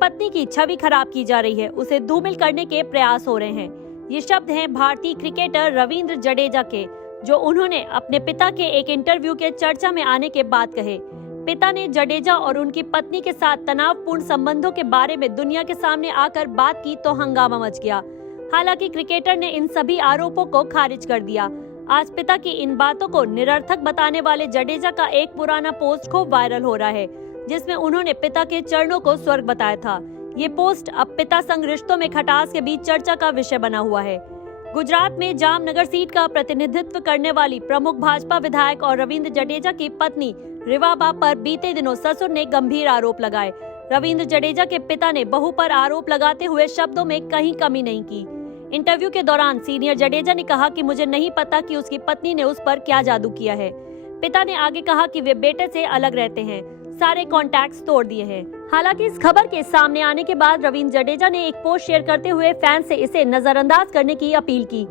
पत्नी की छवि खराब की जा रही है, उसे धूमिल करने के प्रयास हो रहे हैं। ये शब्द हैं भारतीय क्रिकेटर रविंद्र जडेजा के, जो उन्होंने अपने पिता के एक इंटरव्यू के चर्चा में आने के बाद कहे। पिता ने जडेजा और उनकी पत्नी के साथ तनावपूर्ण संबंधों के बारे में दुनिया के सामने आकर बात की तो हंगामा मच गया। हालांकि क्रिकेटर ने इन सभी आरोपों को खारिज कर दिया। आज पिता की इन बातों को निरर्थक बताने वाले जडेजा का एक पुराना पोस्ट खूब वायरल हो रहा है, जिसमें उन्होंने पिता के चरणों को स्वर्ग बताया था। ये पोस्ट अब पिता संग रिश्तों में खटास के बीच चर्चा का विषय बना हुआ है। गुजरात में जामनगर सीट का प्रतिनिधित्व करने वाली प्रमुख भाजपा विधायक और रविंद्र जडेजा की पत्नी रिवाबा पर बीते दिनों ससुर ने गंभीर आरोप लगाए। रविंद्र जडेजा के पिता ने बहू पर आरोप लगाते हुए शब्दों में कहीं कमी नहीं की। इंटरव्यू के दौरान सीनियर जडेजा ने कहा कि मुझे नहीं पता कि उसकी पत्नी ने उस पर क्या जादू किया है। पिता ने आगे कहा कि वे बेटे से अलग रहते हैं, सारे कॉन्टैक्ट्स तोड़ दिए हैं। हालांकि इस खबर के सामने आने के बाद रविंद्र जडेजा ने एक पोस्ट शेयर करते हुए फैंस से इसे नजरअंदाज करने की अपील की।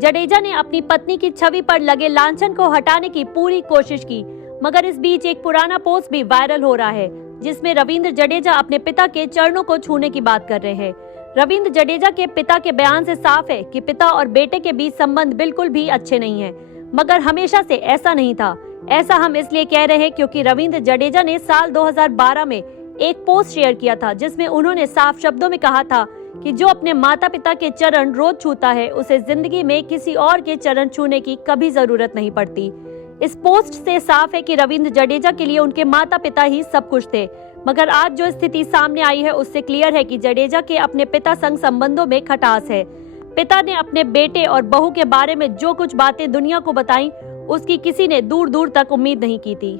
जडेजा ने अपनी पत्नी की छवि पर लगे लांछन को हटाने की पूरी कोशिश की, मगर इस बीच एक पुराना पोस्ट भी वायरल हो रहा है, जिसमें रविंद्र जडेजा अपने पिता के चरणों को छूने की बात कर रहे हैं। रविंद्र जडेजा के पिता के बयान से साफ है कि पिता और बेटे के बीच संबंध बिल्कुल भी अच्छे नहीं हैं, मगर हमेशा से ऐसा नहीं था। ऐसा हम इसलिए कह रहे हैं क्योंकि रविंद्र जडेजा ने साल 2012 में एक पोस्ट शेयर किया था, जिसमें उन्होंने साफ शब्दों में कहा था कि जो अपने माता पिता के चरण रोज छूता है, उसे जिंदगी में किसी और के चरण छूने की कभी जरूरत नहीं पड़ती। इस पोस्ट से साफ है कि रविंद्र जडेजा के लिए उनके माता पिता ही सब कुछ थे, मगर आज जो स्थिति सामने आई है उससे क्लियर है कि जडेजा के अपने पिता संग संबंधों में खटास है। पिता ने अपने बेटे और बहू के बारे में जो कुछ बातें दुनिया को बताई, उसकी किसी ने दूर दूर तक उम्मीद नहीं की थी।